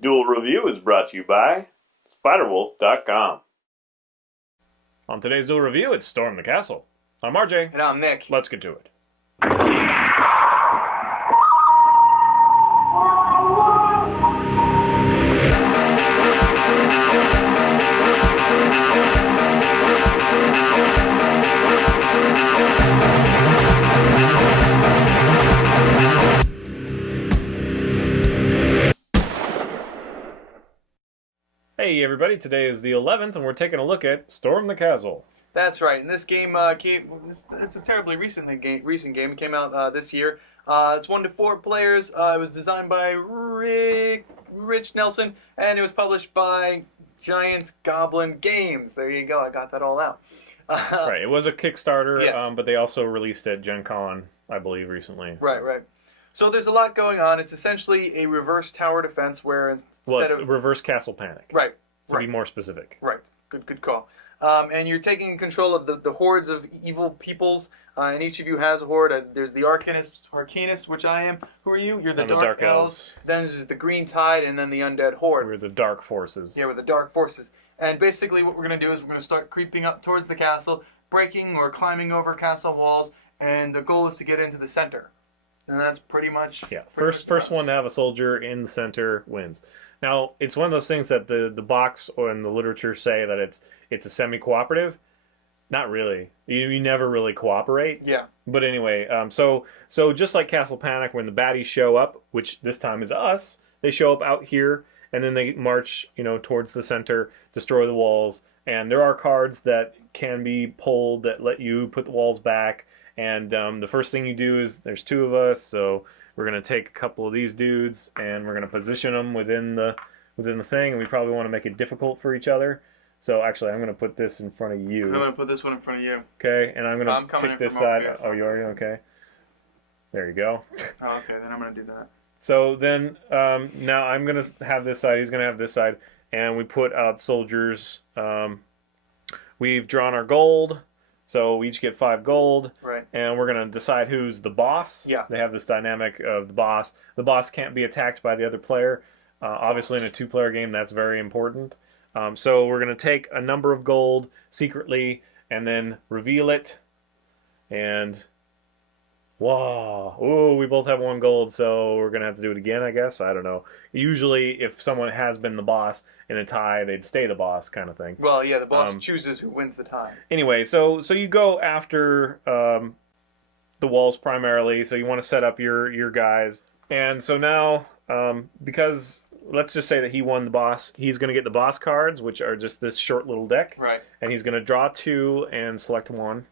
Duel Review is brought to you by SpiderWolf.com. On today's Duel Review, it's Storm the Castle. I'm RJ. And I'm Nick. Let's get to it. Hey everybody, today is the 11th and we're taking a look at Storm the Castle. That's right, and this game it's a terribly recent game. It came out this year. It's 1 to 4 players. It was designed by Rich Nelson, and it was published by Giant Goblin Games. There you go, I got that all out. Right, it was a Kickstarter, yes. But they also released it at Gen Con, I believe, recently. Right, right. So there's a lot going on. It's essentially a reverse tower defense where it's reverse castle panic. Right. To be more specific. Right. Good call. And you're taking control of the hordes of evil peoples, and each of you has a horde. There's the Arcanist, which I am. Who are you? You're the Dark Elves. Then there's the Green Tide, and then the Undead Horde. We're the Dark Forces. Yeah, we're the Dark Forces. And basically what we're going to do is we're going to start creeping up towards the castle, breaking or climbing over castle walls, and the goal is to get into the center. And that's pretty much... Yeah, first one to have a soldier in the center wins. Now, it's one of those things that the box or in the literature say that it's a semi-cooperative. Not really. You never really cooperate. Yeah. But anyway, so just like Castle Panic, when the baddies show up, which this time is us, they show up out here, and then they march, towards the center, destroy the walls, and there are cards that can be pulled that let you put the walls back, and the first thing you do is, there's 2 of us, so we're going to take a couple of these dudes, and we're going to position them within the thing, and we probably want to make it difficult for each other. So actually, I'm going to put this in front of you. I'm going to put this one in front of you. Okay, and I'm going to pick this side. Here, so. Oh, you are? Okay. There you go. Oh, okay, then I'm going to do that. So then, now I'm going to have this side, he's going to have this side, and we put out soldiers. We've drawn our gold. So we each get 5 gold, right? And we're going to decide who's the boss. Yeah. They have this dynamic of the boss. The boss can't be attacked by the other player. Obviously, in a 2-player game, that's very important. So we're going to take a number of gold secretly and then reveal it. And, wow. Ooh, we both have 1 gold, so we're going to have to do it again, I guess. I don't know. Usually, if someone has been the boss in a tie, they'd stay the boss kind of thing. Well, yeah, the boss chooses who wins the tie. Anyway, so you go after the walls primarily, so you want to set up your guys. And so now, because let's just say that he won the boss, he's going to get the boss cards, which are just this short little deck. Right. And he's going to draw 2 and select 1.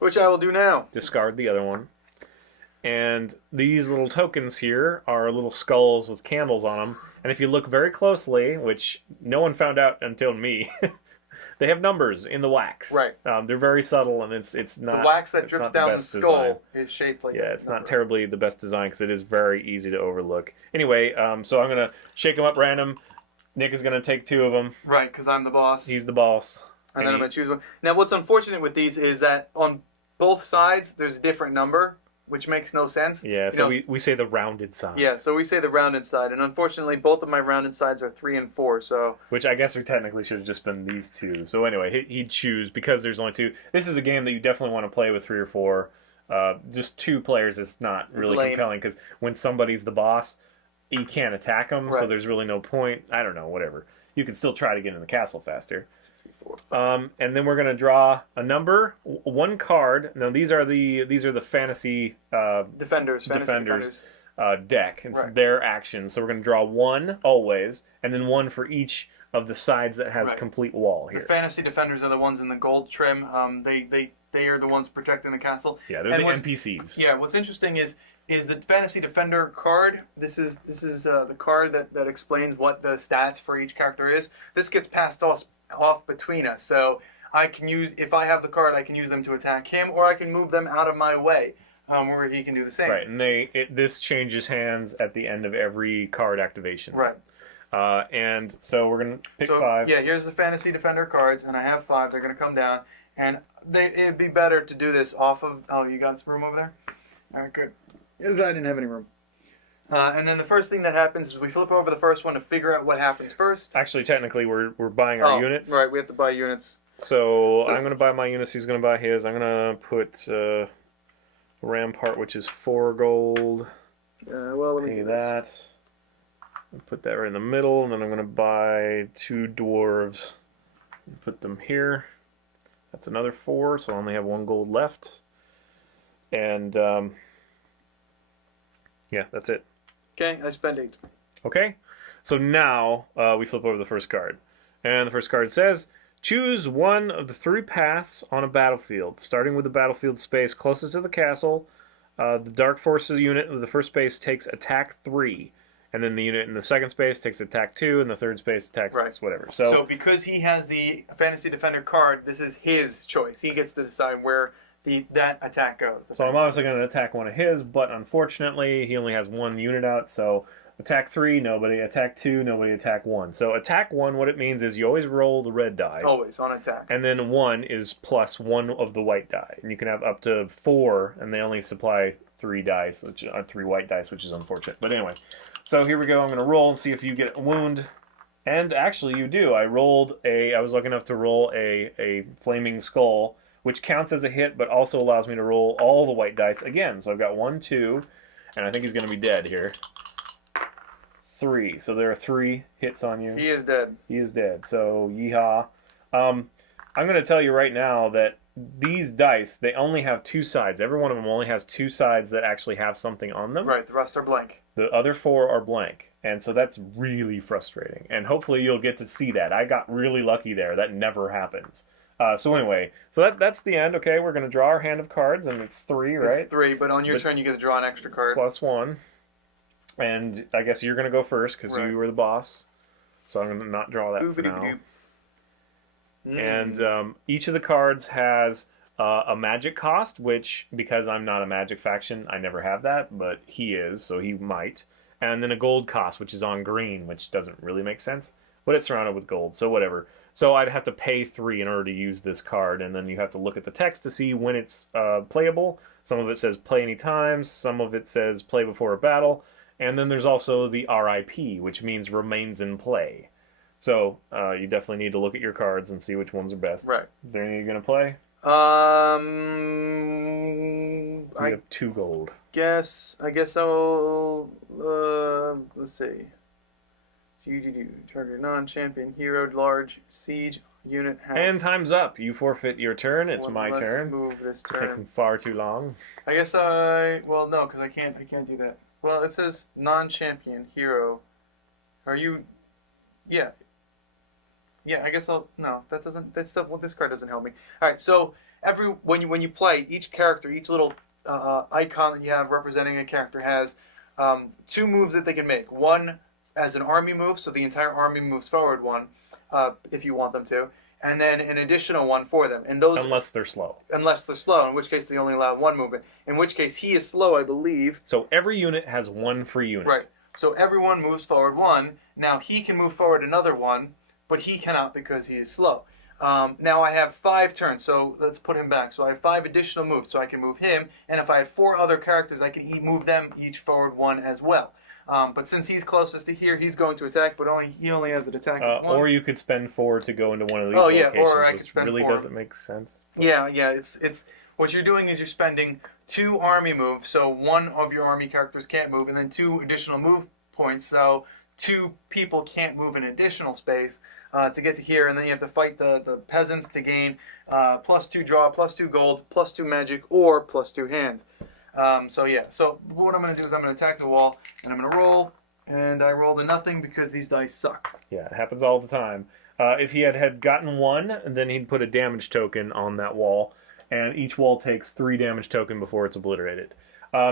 Which I will do now. Discard the other one. And these little tokens here are little skulls with candles on them. And if you look very closely, which no one found out until me, they have numbers in the wax. Right. They're very subtle, and it's not... The wax that drips down the skull design. is shaped like it's not terribly the best design, because it is very easy to overlook. Anyway, so I'm going to shake them up random. Nick is going to take 2 of them. Right, because I'm the boss. He's the boss. And then I'm going to choose one. Now, what's unfortunate with these is that on both sides, there's a different number, which makes no sense. Yeah, so we say the rounded side. Yeah, so we say the rounded side, and unfortunately both of my rounded sides are 3 and 4, so... Which I guess we technically should have just been these 2. So anyway, he'd choose, because there's only 2. This is a game that you definitely want to play with 3 or 4. Just 2 players is not really compelling, because when somebody's the boss, you can't attack them, so there's really no point. I don't know, whatever. You can still try to get in the castle faster. And then we're going to draw a number, 1 card. Now these are the fantasy defenders deck. It's their actions. So we're going to draw 1 always, and then 1 for each of the sides that has complete wall here. The fantasy defenders are the ones in the gold trim. They are the ones protecting the castle. Yeah, they're the NPCs. Yeah, what's interesting is the fantasy defender card. This is the card that explains what the stats for each character is. This gets passed off between us, so I can use, if I have the card, I can use them to attack him, or I can move them out of my way, where he can do the same. Right, and this changes hands at the end of every card activation. Right. And so we're going to pick 5. Yeah, here's the fantasy defender cards, and I have 5. They're going to come down, and it'd be better to do this off of... Oh, you got some room over there? All right, good. Yes, I didn't have any room. And then the first thing that happens is we flip over the first one to figure out what happens first. Actually, technically, we're buying our units. Right, we have to buy units. So I'm going to buy my units. He's going to buy his. I'm going to put Rampart, which is 4 gold. Well, let me Pay do that. Put that right in the middle, and then I'm going to buy 2 dwarves. Put them here. That's another 4, so I only have 1 gold left. And yeah, that's it. Okay, I spent 8. Okay, so now we flip over the first card. And the first card says, choose one of the 3 paths on a battlefield, starting with the battlefield space closest to the castle. The Dark Forces unit of the first space takes attack 3. And then the unit in the second space takes attack 2, and the third space attacks 6, whatever. So because he has the Fantasy Defender card, this is his choice. He gets to decide where that attack goes. So I'm obviously going to attack one of his, but unfortunately he only has 1 unit out, so attack 3, nobody. Attack 2, nobody. Attack 1. So attack 1, what it means is you always roll the red die. Always, on attack. And then 1 is plus 1 of the white die. And you can have up to 4, and they only supply 3 dice, which are 3 white dice, which is unfortunate. But anyway, so here we go. I'm going to roll and see if you get a wound. And actually you do. I was lucky enough to roll a flaming skull, which counts as a hit, but also allows me to roll all the white dice again. So I've got 1, 2, and I think he's going to be dead here. 3. So there are 3 hits on you. He is dead. He is dead. So yeehaw. I'm going to tell you right now that these dice, they only have 2 sides. Every one of them only has 2 sides that actually have something on them. Right, the rest are blank. The other 4 are blank. And so that's really frustrating. And hopefully you'll get to see that. I got really lucky there. That never happens. So anyway, so that's the end. Okay, we're going to draw our hand of cards, and it's 3, right? It's 3, but on your turn you get to draw an extra card. Plus 1. And I guess you're going to go first because you were the boss. So I'm going to not draw that for now. And each of the cards has a magic cost, which, because I'm not a magic faction, I never have that, but he is, so he might. And then a gold cost, which is on green, which doesn't really make sense, but it's surrounded with gold, so whatever. So I'd have to pay 3 in order to use this card, and then you have to look at the text to see when it's playable. Some of it says play any times, some of it says play before a battle, and then there's also the RIP, which means remains in play. So you definitely need to look at your cards and see which ones are best. Right. Is there any you're going to play? We have 2 gold. I guess I'll, let's see. Target non-champion hero, large siege unit. And time's up. You forfeit your turn. It's my Let's turn. move this It's turn. taking far too long. I guess well, no, because I can't do that. Well, it says non-champion hero. Are you? Yeah. Yeah, I guess I'll. No, that doesn't. Well, this card doesn't help me. All right, so when you play, each character, each little icon that you have representing a character has 2 moves that they can make. One as an army move, so the entire army moves forward 1, if you want them to, and then an additional 1 for them. And those unless they're slow. Unless they're slow, in which case they only allow 1 movement. In which case he is slow, I believe. So every unit has 1 free unit. Right. So everyone moves forward 1. Now he can move forward another 1, but he cannot because he is slow. Now I have 5 turns, so let's put him back. So I have 5 additional moves, so I can move him. And if I had 4 other characters, I can move them each forward 1 as well. But since he's closest to here, he's going to attack, but he only has an attack of 1. Or you could spend 4 to go into one of these locations, or I could spend really 4. doesn't make sense. But... Yeah, it's what you're doing is you're spending 2 army moves, so 1 of your army characters can't move, and then 2 additional move points, so 2 people can't move an additional space to get to here, and then you have to fight the peasants to gain plus 2 draw, plus 2 gold, plus 2 magic, or plus 2 hand. So yeah, so what I'm going to do is I'm going to attack the wall, and I'm going to roll, and I rolled a nothing because these dice suck. Yeah, it happens all the time. If he had gotten 1, then he'd put a damage token on that wall, and each wall takes 3 damage token before it's obliterated.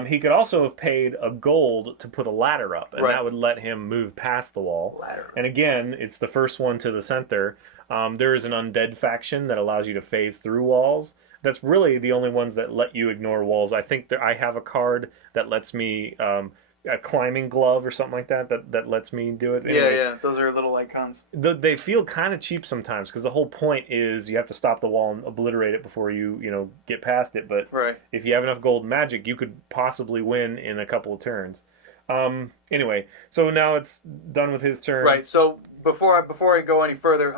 He could also have paid a gold to put a ladder up, and that would let him move past the wall. And again, it's the first one to the center. There is an undead faction that allows you to phase through walls. That's really the only ones that let you ignore walls. I think I have a card that lets me, a climbing glove or something like that lets me do it. Anyway, yeah, those are little icons. They feel kind of cheap sometimes because the whole point is you have to stop the wall and obliterate it before you get past it. But if you have enough gold magic, you could possibly win in a couple of turns. Anyway, so now it's done with his turn. Right. So before I go any further,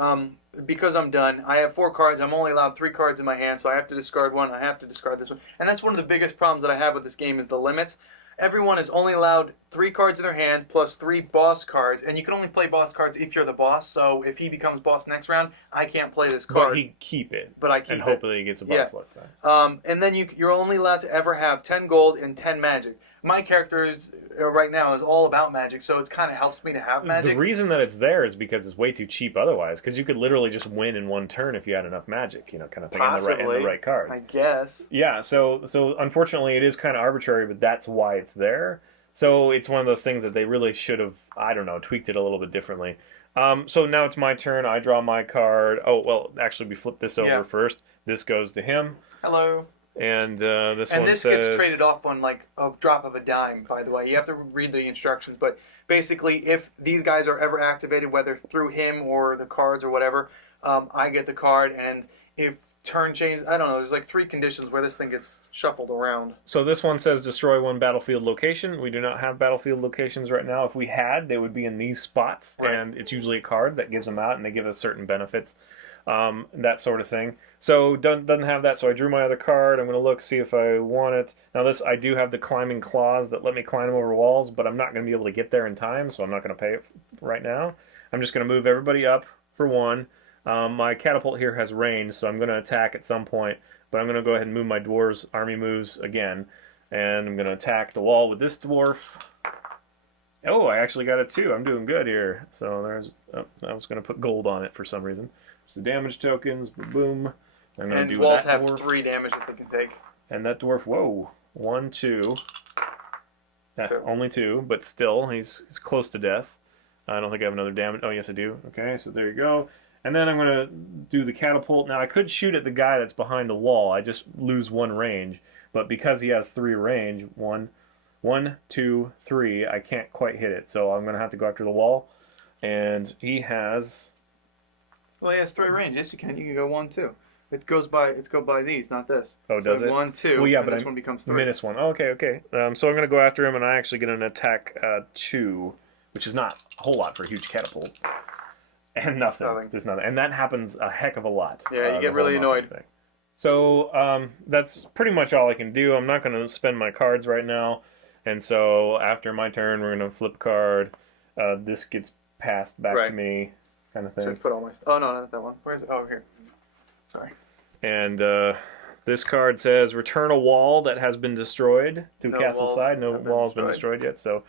because I'm done, I have 4 cards. I'm only allowed 3 cards in my hand, so I have to discard one. I have to discard this one, and that's one of the biggest problems that I have with this game is the limits. Everyone is only allowed 3 cards in their hand plus 3 boss cards, and you can only play boss cards if you're the boss. So if he becomes boss next round, I can't play this card. But he keep it. But I keep and it. hopefully he gets a boss next time. And then you're only allowed to ever have 10 gold and 10 magic. My character is, right now is all about magic, so it kind of helps me to have magic. The reason that it's there is because it's way too cheap otherwise, because you could literally just win in one turn if you had enough magic, kind of thing, Possibly, and the right cards. I guess. Yeah, so unfortunately it is kind of arbitrary, but that's why it's there. So it's one of those things that they really should have, I don't know, tweaked it a little bit differently. So now it's my turn. I draw my card. Oh, well, actually, we flip this over first. This goes to him. Hello. And this one gets traded off on like a drop of a dime, by the way. You have to read the instructions, but basically if these guys are ever activated, whether through him or the cards or whatever, I get the card, and if turn change, I don't know, there's like 3 conditions where this thing gets shuffled around. So this one says destroy 1 battlefield location. We do not have battlefield locations right now. If we had, they would be in these spots, and it's usually a card that gives them out, and they give us certain benefits, that sort of thing. So doesn't have that, so I drew my other card. I'm going to look, see if I want it. Now this, I do have the climbing claws that let me climb over walls, but I'm not going to be able to get there in time, so I'm not going to pay it right now. I'm just going to move everybody up for 1. My catapult here has range, so I'm going to attack at some point, but I'm going to go ahead and move my dwarves' army moves again, and I'm going to attack the wall with this dwarf. Oh, I actually got a 2. I'm doing good here. So there's, I was going to put gold on it for some reason. So damage tokens, boom. I'm going to do walls that have dwarf. 3 damage that they can take. And that dwarf, whoa, 1, 2. Only 2, but still, he's close to death. I don't think I have another damage. Oh, yes, I do. Okay, so there you go. And then I'm going to do the catapult. Now, I could shoot at the guy that's behind the wall. I just lose 1 range. But because he has 3 range, 1, 2, 3, I can't quite hit it. So I'm going to have to go after the wall. And he has... Well, he has 3 range. Yes, you can. You can go 1, 2. It goes by these, not this. Oh, does it? 1, 2. Well, yeah, but this one becomes 3. Minus 1. Oh, okay. So I'm going to go after him, and I actually get an attack 2, which is not a whole lot for a huge catapult. And nothing. There's nothing. And that happens a heck of a lot. Yeah, you get really annoyed. Thing. So that's pretty much all I can do. I'm not going to spend my cards right now. And so after my turn, we're going to flip card. This gets passed back to me, kind of thing. Should put all my... Oh, no, not that one. Where's it? Oh, here. Sorry. And this card says return a wall that has been destroyed to castle side. No wall has been destroyed yet. So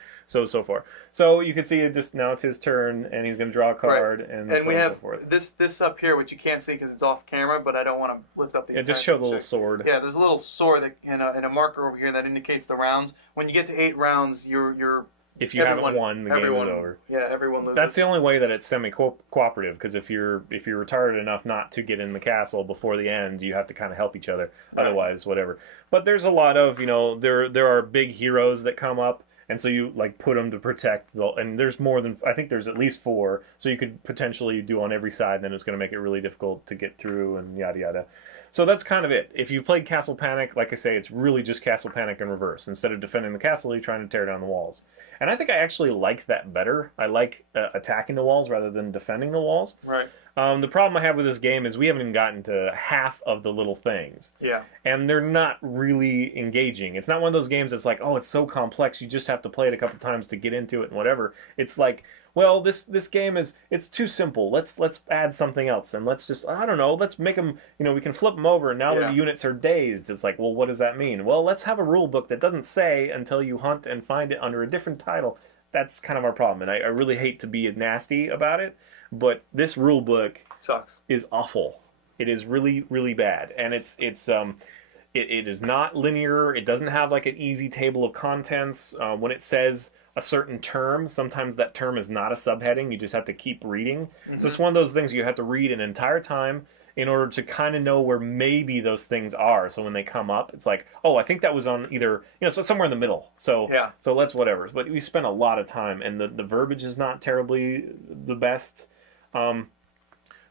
far. So you can see it just now it's his turn, and he's going to draw a card, and so we have so forth. This up here, which you can't see because it's off camera, but I don't want to lift up the. Yeah, just show the little sword. Yeah, there's a little sword that, and a marker over here that indicates the rounds. When you get to 8 rounds, you're if you haven't won, the game is over. Yeah, everyone loses. That's the only way that it's semi-cooperative, because if you're retarded enough not to get in the castle before the end, you have to kind of help each other. Right. Otherwise, whatever. But there's a lot of, there are big heroes that come up, and so you like put them to protect and there's more than, I think there's at least 4, so you could potentially do on every side, and then it's going to make it really difficult to get through and yada yada. So that's kind of it. If you played Castle Panic, like I say, it's really just Castle Panic in reverse. Instead of defending the castle, you're trying to tear down the walls. And I think I actually like that better. I like attacking the walls rather than defending the walls. Right. The problem I have with this game is we haven't even gotten to half of the little things. Yeah. And they're not really engaging. It's not one of those games that's like, oh, it's so complex, you just have to play it a couple times to get into it and whatever. It's like, well, this game it's too simple. Let's add something else, and let's just, I don't know, let's make them, we can flip them over, and now the units are dazed. It's like, well, what does that mean? Well, let's have a rule book that doesn't say until you hunt and find it under a different title. That's kind of our problem, and I really hate to be nasty about it, but this rule book sucks. Is awful. It is really, really bad, and it is not linear. It doesn't have like an easy table of contents. When it says a certain term, sometimes that term is not a subheading. You just have to keep reading. Mm-hmm. So it's one of those things you have to read an entire time in order to kind of know where maybe those things are. So when they come up, it's like, oh, I think that was on either, so somewhere in the middle. So yeah. So let's whatever. But we spent a lot of time, and the verbiage is not terribly the best.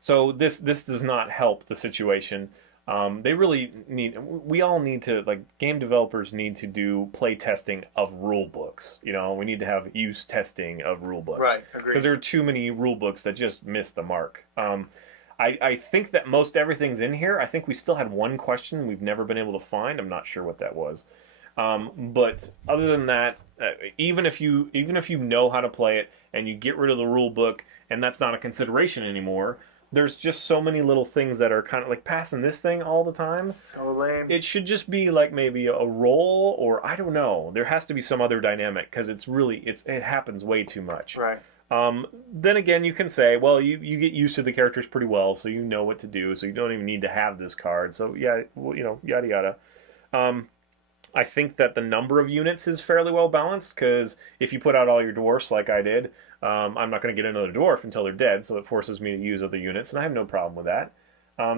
So this does not help the situation. They really need. We all need to, like, game developers need to do play testing of rule books. You know, we need to have use testing of rule books. Right, Because agreed. there are too many rule books that just miss the mark. I think that most everything's in here. I think we still had one question we've never been able to find. I'm not sure what that was. But other than that, even if you know how to play it and you get rid of the rule book and that's not a consideration anymore, there's just so many little things that are kind of like passing this thing all the time. So lame. It should just be like maybe a roll, or I don't know. There has to be some other dynamic because it happens way too much. Right. Then again, you can say, well, you get used to the characters pretty well, so you know what to do, so you don't even need to have this card. So yeah, well, yada yada. I think that the number of units is fairly well balanced because if you put out all your dwarfs like I did, I'm not going to get another dwarf until they're dead, so it forces me to use other units, and I have no problem with that.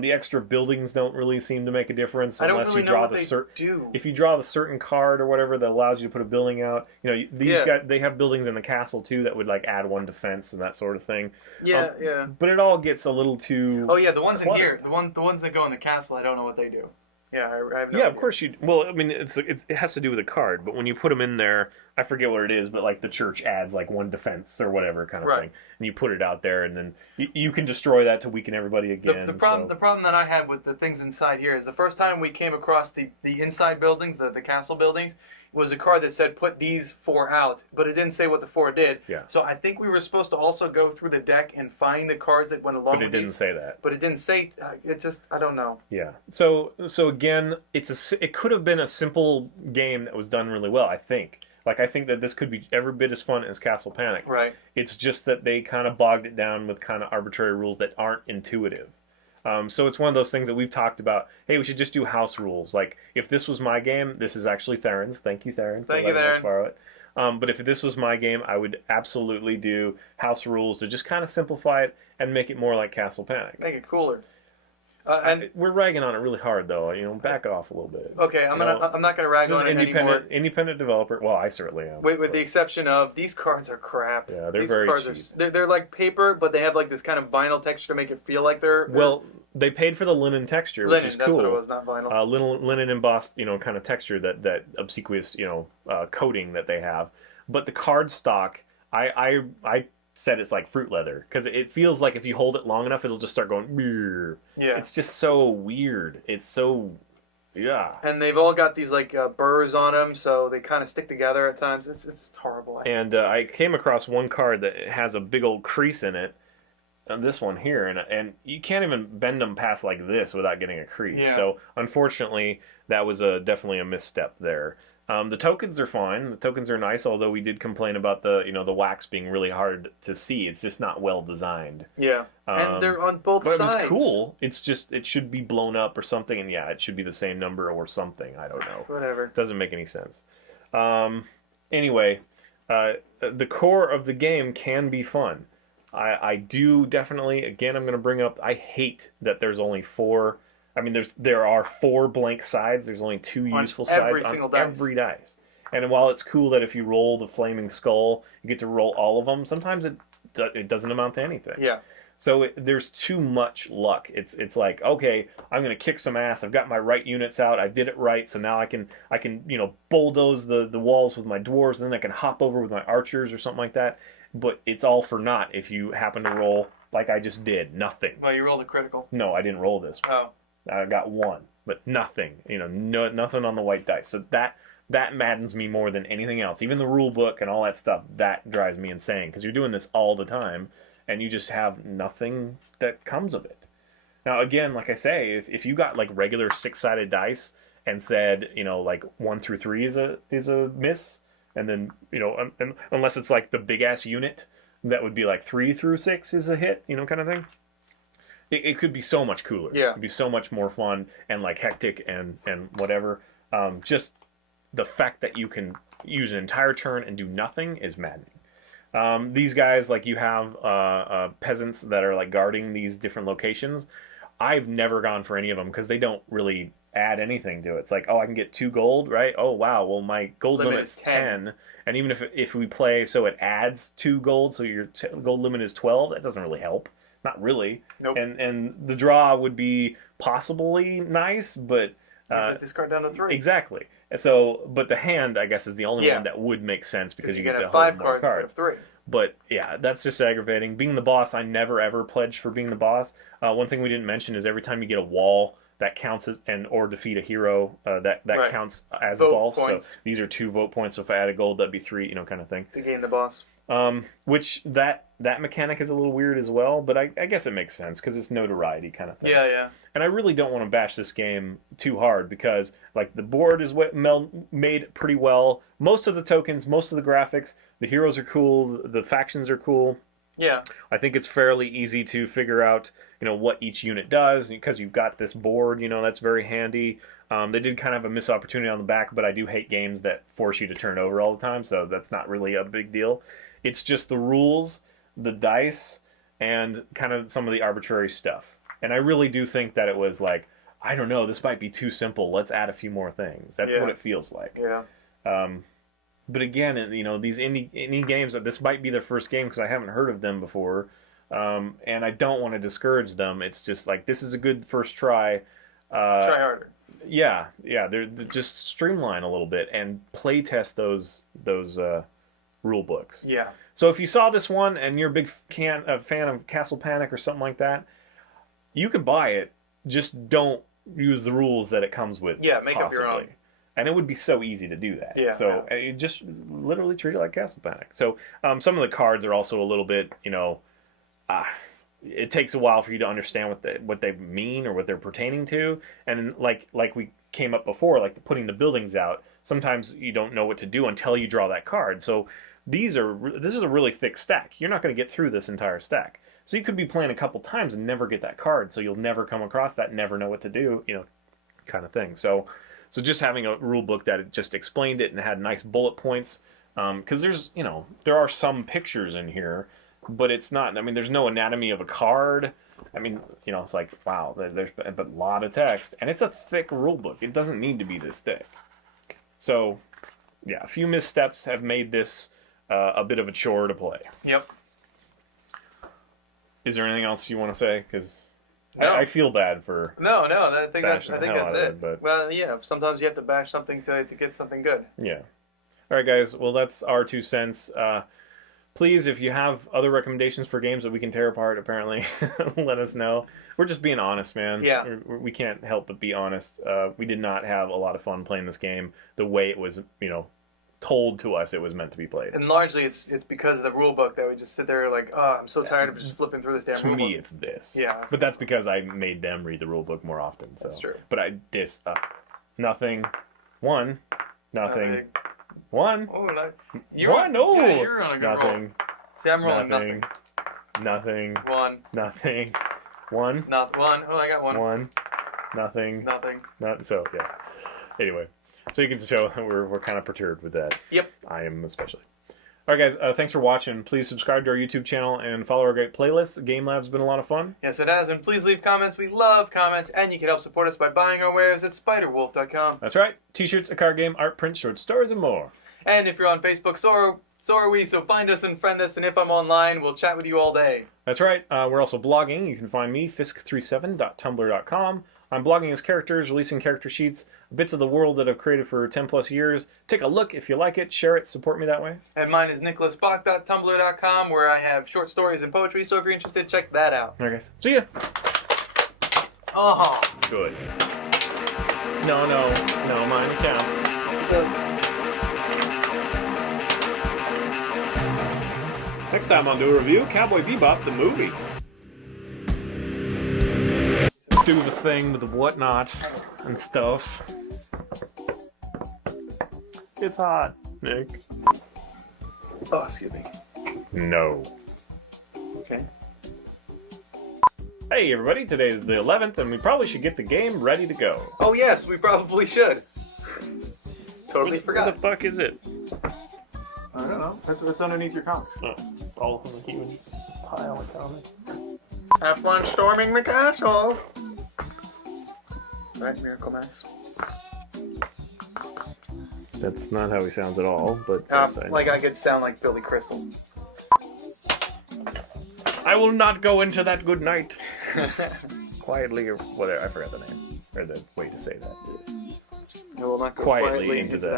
The extra buildings don't really seem to make a difference unless you draw the do. If you draw the certain card or whatever that allows you to put a building out. These guys, they have buildings in the castle too that would like add one defense and that sort of thing. Yeah. But it all gets a little too. Oh yeah, the ones cluttered. in here, the ones that go in the castle, I don't know what they do. Yeah, I have no Yeah, idea. of course you. Well, I mean, it has to do with the card, but when you put them in there, I forget what it is, but like the church adds like one defense or whatever kind of thing, and you put it out there, and then you can destroy that to weaken everybody again. The problem that I had with the things inside here is the first time we came across the inside buildings, the castle buildings, was a card that said put these 4 out, but it didn't say what the 4 did. Yeah. So I think we were supposed to also go through the deck and find the cards that went along But it with didn't these. say that. But it didn't say. I don't know. Yeah. So again, it could have been a simple game that was done really well. I think. Like I think that this could be every bit as fun as Castle Panic. Right. It's just that they kind of bogged it down with kind of arbitrary rules that aren't intuitive. So it's one of those things that we've talked about. Hey, we should just do house rules. Like, if this was my game, this is actually Theron's. Thank you, Theron. Thank you, Theron. Borrow it. But if this was my game, I would absolutely do house rules to just kind of simplify it and make it more like Castle Panic. Make it cooler. We're ragging on it really hard, though. Back off a little bit. Okay, I'm not gonna rag on it anymore. Independent developer. Well, I certainly am. With the exception of these cards are crap. Yeah, they're these very cards cheap. They're like paper, but they have like this kind of vinyl texture to make it feel like they're. Well, they paid for the linen texture, which is cool. That's what it was, not vinyl. Linen embossed, kind of texture, that obsequious, coating that they have. But the card stock, I said it's like fruit leather because it feels like if you hold it long enough, it'll just start going. Brrr. Yeah. It's just so weird. It's so, yeah. And they've all got these like burrs on them, so they kind of stick together at times. It's horrible. And I came across one card that has a big old crease in it. This one here, and you can't even bend them past like this without getting a crease. Yeah. So unfortunately, that was definitely a misstep there. The tokens are fine. The tokens are nice, although we did complain about the wax being really hard to see. It's just not well designed. Yeah, and they're on both sides. But it was cool. It's just it should be blown up or something, and yeah, it should be the same number or something. I don't know. Whatever. Doesn't make any sense. Anyway, the core of the game can be fun. I do definitely. Again, I'm going to bring up. I hate that there's only 4. I mean, there are 4 blank sides. There's only 2 useful sides on every dice. And while it's cool that if you roll the flaming skull, you get to roll all of them, sometimes it doesn't amount to anything. Yeah. So there's too much luck. It's like, okay, I'm gonna kick some ass. I've got my right units out. I did it right, so now I can bulldoze the walls with my dwarves, and then I can hop over with my archers or something like that. But it's all for naught if you happen to roll like I just did. Nothing. Well, you rolled a critical. No, I didn't roll this. Oh. I got 1, but nothing. Nothing on the white dice. So that maddens me more than anything else. Even the rule book and all that stuff, that drives me insane because you're doing this all the time, and you just have nothing that comes of it. Now, again, like I say, if you got like regular 6-sided dice and said, like 1 through 3 is a miss, and then unless it's like the big ass unit, that would be like 3 through 6 is a hit, kind of thing. It could be so much cooler. Yeah. It could be so much more fun and like hectic and whatever. Just the fact that you can use an entire turn and do nothing is maddening. These guys, like you have peasants that are like guarding these different locations. I've never gone for any of them because they don't really add anything to it. It's like, oh, I can get 2 gold, right? Oh, wow. Well, my gold limit's 10. And even if we play so it adds 2 gold, so your gold limit is 12, that doesn't really help. Not really. Nope. And the draw would be possibly nice, but discard down to 3. Exactly. So, but the hand, I guess, is the only one that would make sense because you get to hold 5 more cards. instead of 3. But yeah, that's just aggravating. Being the boss, I never ever pledged for being the boss. One thing we didn't mention is every time you get a wall, that counts as, or defeat a hero, that counts as a boss. So these are 2 vote points. So if I added gold, that'd be 3, kind of thing. To gain the boss. Which that mechanic is a little weird as well, but I guess it makes sense because it's notoriety kind of thing. Yeah, yeah. And I really don't want to bash this game too hard because like the board is made pretty well. Most of the tokens, most of the graphics, the heroes are cool, the factions are cool. Yeah. I think it's fairly easy to figure out, what each unit does because you've got this board, that's very handy. They did kind of have a missed opportunity on the back, but I do hate games that force you to turn over all the time, so that's not really a big deal. It's just the rules, the dice, and kind of some of the arbitrary stuff. And I really do think that it was like, I don't know, this might be too simple. Let's add a few more things. That's what it feels like. Yeah. But again, these indie games, this might be their first game because I haven't heard of them before. And I don't want to discourage them. It's just like, this is a good first try. Try harder. Yeah. They're just streamline a little bit and play test those rule books. Yeah. So if you saw this one and you're a big fan of Castle Panic or something like that, you can buy it. Just don't use the rules that it comes with. Yeah, make up your own. And it would be so easy to do that. Yeah. So you just literally treat it like Castle Panic. So some of the cards are also a little bit, it takes a while for you to understand what they mean or what they're pertaining to. And like we came up before, like putting the buildings out, sometimes you don't know what to do until you draw that card. So this is a really thick stack. You're not going to get through this entire stack. So you could be playing a couple times and never get that card. So you'll never come across that, never know what to do, kind of thing. So just having a rule book that just explained it and had nice bullet points, because there are some pictures in here, but it's not. I mean, there's no anatomy of a card. I mean, it's like, wow, there's a lot of text, and it's a thick rule book. It doesn't need to be this thick. So, yeah, a few missteps have made this a bit of a chore to play. Yep. Is there anything else you want to say? Because no. I feel bad for I think that's it. But well, yeah, sometimes you have to bash something to get something good. Yeah. All right, guys. Well, that's our 2 cents. Please, if you have other recommendations for games that we can tear apart, apparently, let us know. We're just being honest, man. Yeah. We can't help but be honest. We did not have a lot of fun playing this game the way it was, told to us it was meant to be played. And largely it's because of the rule book that we just sit there like, oh, I'm so tired of just flipping through this damn rule book. To me, it's this. Yeah. But that's because I made them read the rule book more often. So. That's true. But nothing, 1, nothing, 1. Oh, One, no. Yeah, you're on a good nothing. roll. See, I'm rolling nothing. Nothing. 1. Nothing. 1. Not 1. Oh, I got 1. 1. Nothing. Nothing. So, yeah. Anyway. So you can show we're kind of perturbed with that. Yep. I am especially. All right, guys. Thanks for watching. Please subscribe to our YouTube channel and follow our great playlists. Game Lab's been a lot of fun. Yes, it has. And please leave comments. We love comments. And you can help support us by buying our wares at spiderwolf.com. That's right. T-shirts, a card game, art, print, short stories, and more. And if you're on Facebook, so are we. So find us and friend us. And if I'm online, we'll chat with you all day. That's right. We're also blogging. You can find me, fisk37.tumblr.com. I'm blogging as characters, releasing character sheets, bits of the world that I've created for 10 plus years. Take a look if you like it, share it, support me that way. And mine is nicholasbach.tumblr.com, where I have short stories and poetry, so if you're interested, check that out. All right, guys. See ya. Good. No, mine counts. Next time on Do a Review, Cowboy Bebop, the movie. Do the thing with the whatnot and stuff. It's hot, Nick. Oh, excuse me. No. Okay. Hey everybody, today is the 11th and we probably should get the game ready to go. Oh yes, we probably should. Totally forgot. What the fuck is it? I don't know. That's what's underneath your comics. Oh, all of them, a huge pile of comics. Have fun storming the castle. right? Miracle Max. That's not how he sounds at all, but yes, Like I could sound like Billy Crystal. I will not go into that good night. Quietly, or whatever. I forgot the name or the way to say that. I will not go quietly into that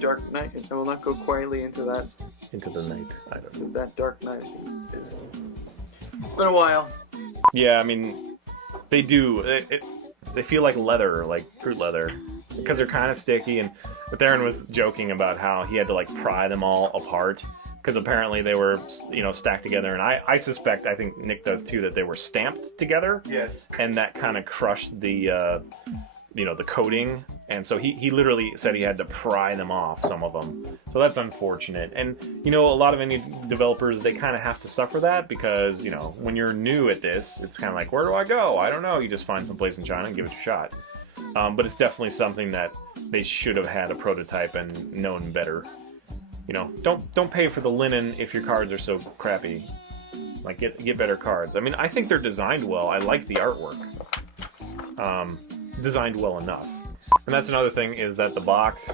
dark night. I will not go quietly into that. Into the night. I don't know. That dark night. It's been a while. Yeah, I mean, they do. They feel like leather, like fruit leather, because they're kind of sticky. And Theron was joking about how he had to like pry them all apart because apparently they were, you know, stacked together. And I suspect, I think Nick does too, that they were stamped together. Yes. And that kind of crushed the, you know, the coating. And so he literally said he had to pry them off, some of them. So that's unfortunate. And, you know, a lot of indie developers, they kind of have to suffer that because, you know, when you're new at this, it's kind of like, where do I go? I don't know. You just find some place in China and give it a shot. But it's definitely something that they should have had a prototype and known better. You know, don't pay for the linen if your cards are so crappy. Like, get better cards. I mean, I think they're designed well. I like the artwork. Designed well enough. And that's another thing, is that the box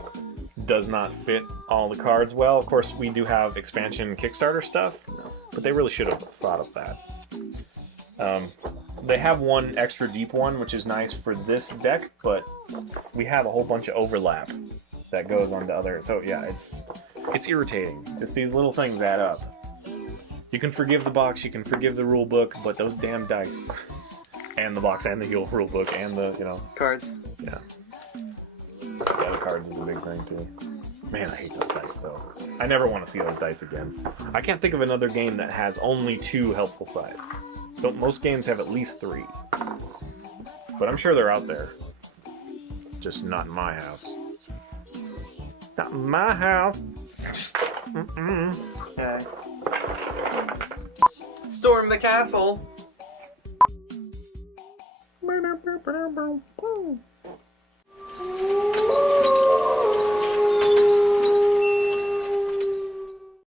does not fit all the cards well. Of course, we do have expansion Kickstarter stuff, but they really should have thought of that. They have one extra deep one, which is nice for this deck, but we have a whole bunch of overlap that goes on to other. So yeah, it's irritating. Just these little things add up. You can forgive the box, you can forgive the rule book, but those damn dice, and the box, and the rule book, and the, you know, cards. Yeah. Yeah, the cards is a big thing too. Man, I hate those dice though. I never want to see those dice again. I can't think of another game that has only 2 helpful sides. Most games have at least 3. But I'm sure they're out there. Just not in my house. Not in my house. Okay. Storm the Castle.